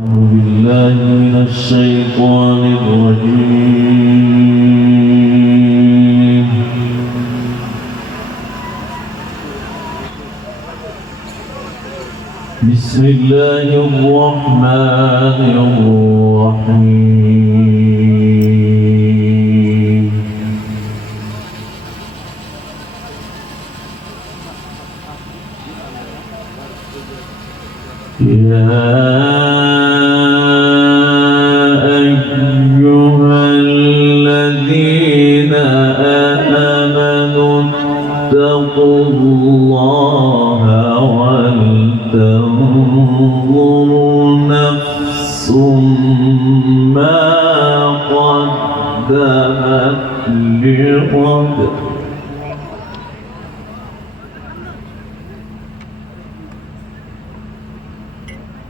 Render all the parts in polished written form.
أعوذ بالله من الشيطان الرجيم. بسم الله الرحمن الرحيم. يا أيها الذين آمنوا اتقوا الله ولتنظر نفس ما قدمت لغد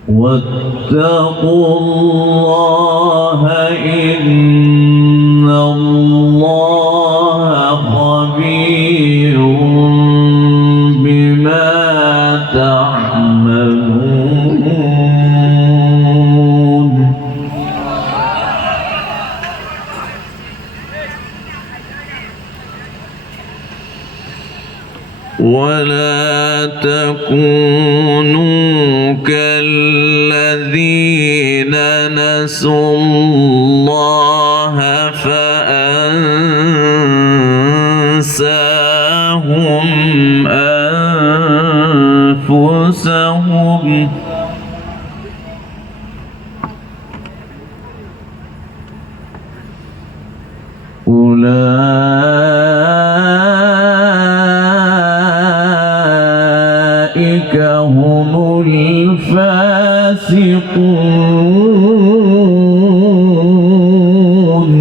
واتقوا الله إن الله خبير بما تعملون. ولا تكونوا كالذين نسوا الله فأنساهم أنفسهم أولئك هم الفاسقون.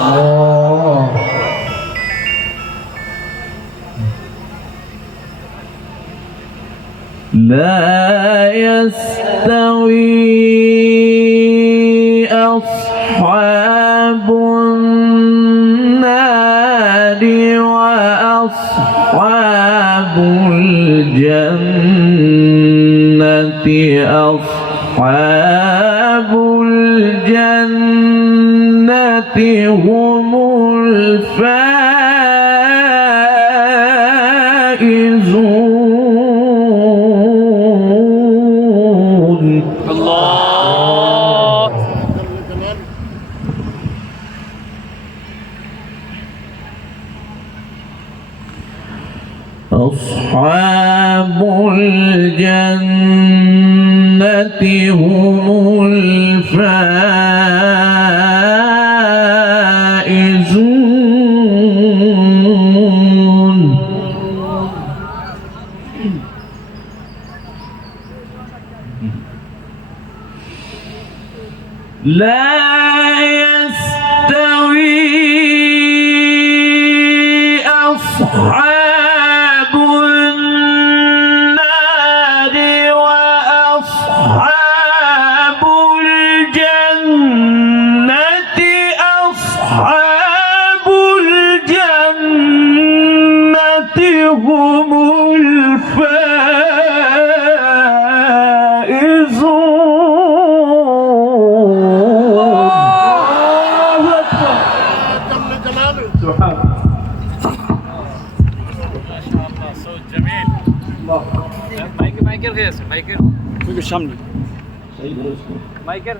الله. لا يستوي أصحاب النار وأصحاب الجنة أصحاب الجنة هم الفائزون. الله. أصحاب الجنة هم الفائزون. لا يستوي أصحاب النار وأصحاب الجنة أصحاب الجنة هم মাইকেল গেছে মাইকেল ওই সামনে মাইকেল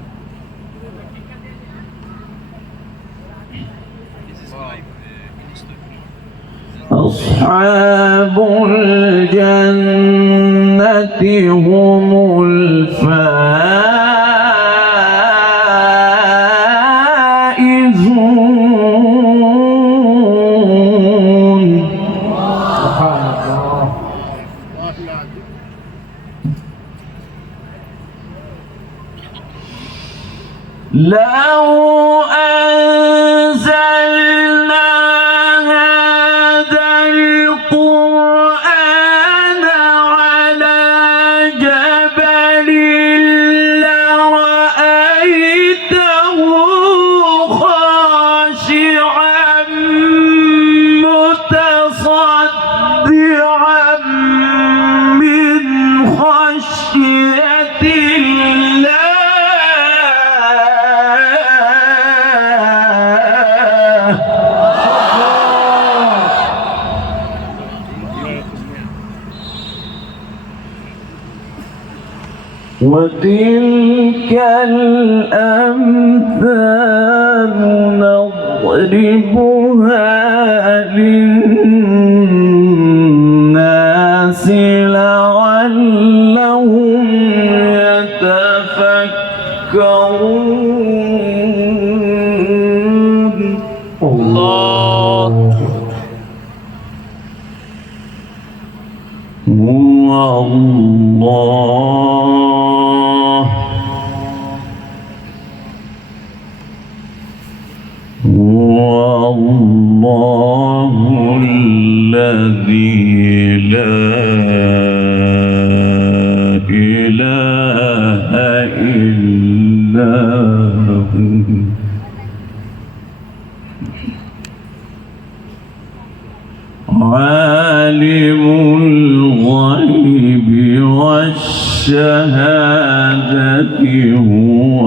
أصحاب الجنة هم الفائزون. لو أنزلنا هذا القرآن على جبل لرأيته خاشعا متصدعا من خشية الله. وتلك الأمثال نضربها للناس لعلهم يتفكرون. الله. هو الله هو الله الذي لا إله إلا هو عالم الغيب والشهادة هو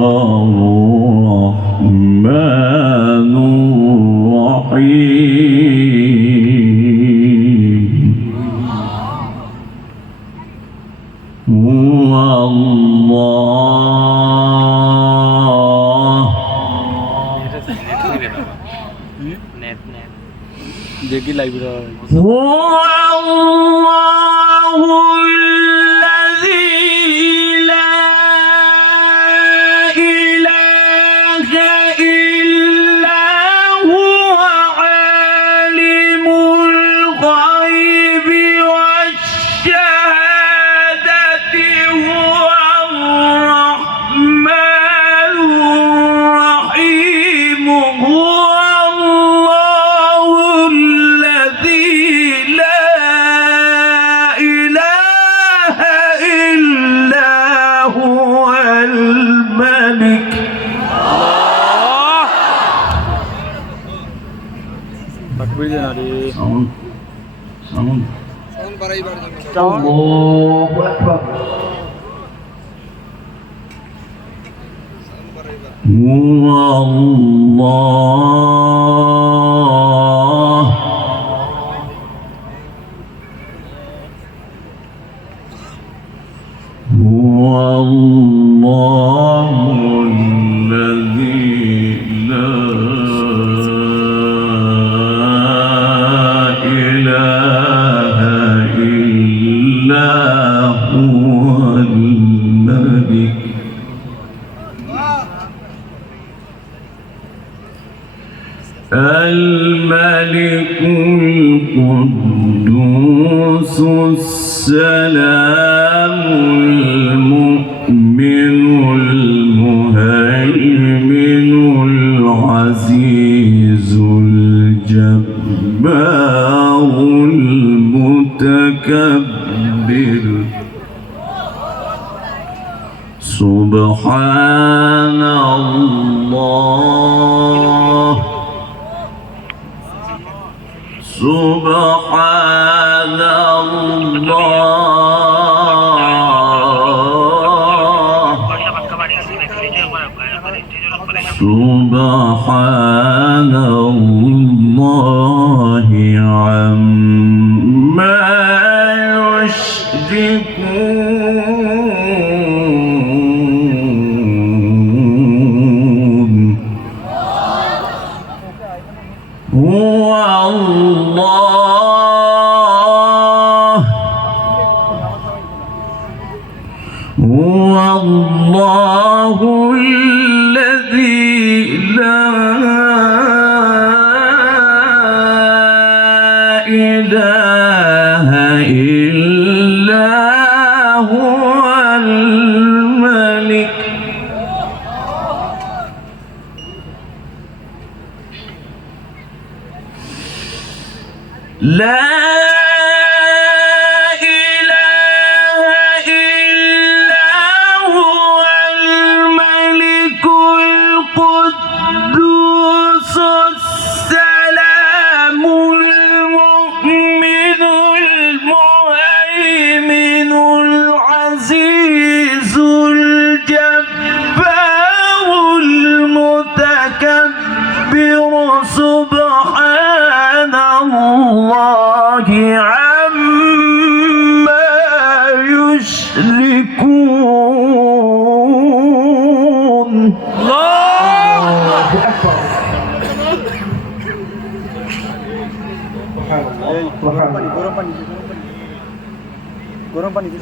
الرحمن الرحيم. هو الله देखी लाइव هو الله الذي لا إله إلا هو عالم الغيب والشهادة هو الرحمن الرحيم. هو takbir देना रे sound बराई बार Allahu Akbar. Huwa Allah huwa Allahu alladhi la الملك القدوس السلام المؤمن المهيمن العزيز الجبار المتكبر. سبحان الله سبحان الله سبحان الله عما يشركون. هو الله هو الله الذي لا إله إلا هو الملك. لا إله إلا هو الملك القدوس السلام المؤمن المهيمن العزيز الجبار المتكبر. سبحان الله গরম পানি দিন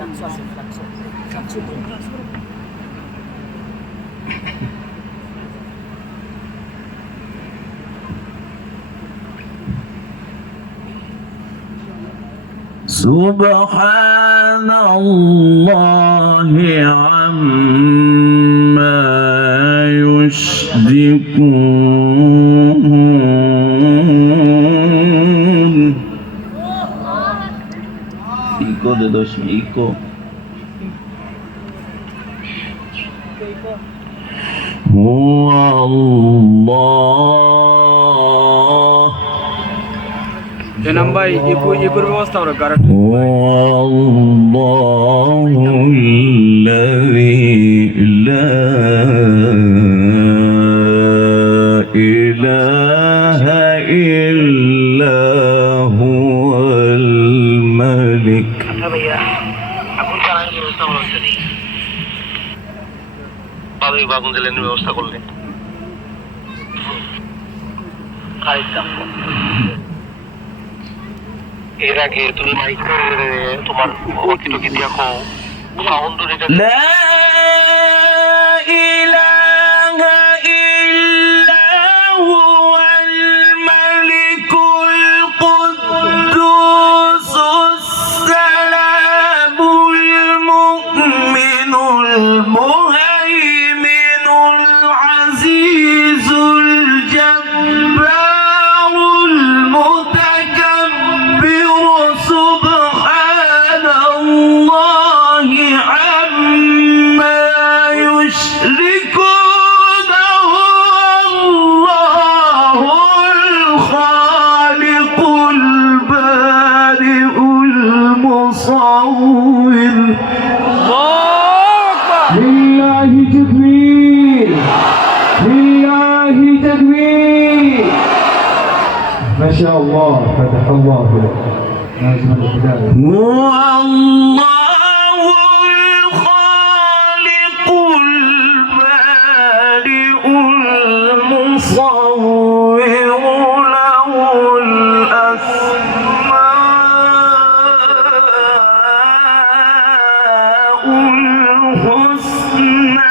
سبحان الله عما يشركون Iko de dos Iko هو الله এনাম ভাই ইকুর ব্যবস্থা করো কারেক্ট هو الله الذي لا إله إلا هو الملك আগুন জ্বালানোর ব্যবস্থা করলে এর আগে তুমি মাইক তোমার ওয়াকিটকি দিয়া কও সাউন্ড রেটা لا إله إلا هو الملك القدوس السلام المؤمن المهيمن العزيز الجبار المتكبر سبحان الله عما يشركون الله الخالق البارئ المصور لله تكبير لله تكبير ما شاء الله فتح الله لك لازم الهداية هو الله الخالق البارئ المصور له الأسماء الحسنى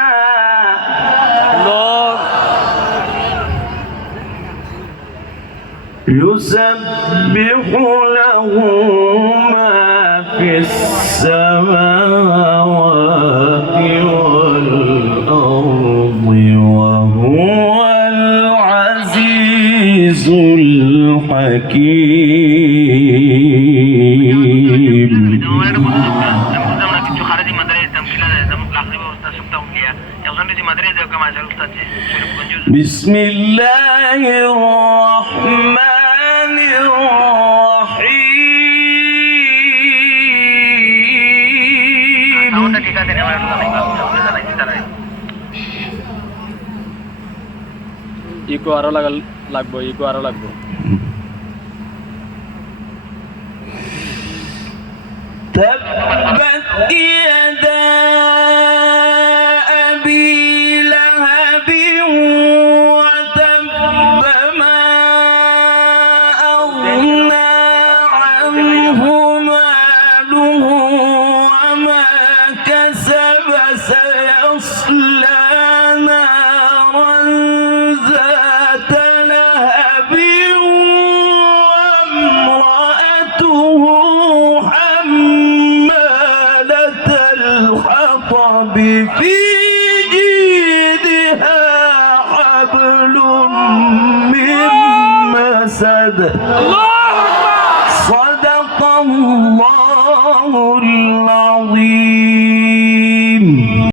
يسبح له ما في السماوات والأرض وهو العزيز الحكيم بسم الله الرحمن الرحيم ইকো আরো লাগবো تبت يدا أبي لهب وتب ما أغنى عنه ماله وما كسب سيصلى نارا ذات لهب وامرأته حمالة الحطب في جيدها حبل من مسد صدق الله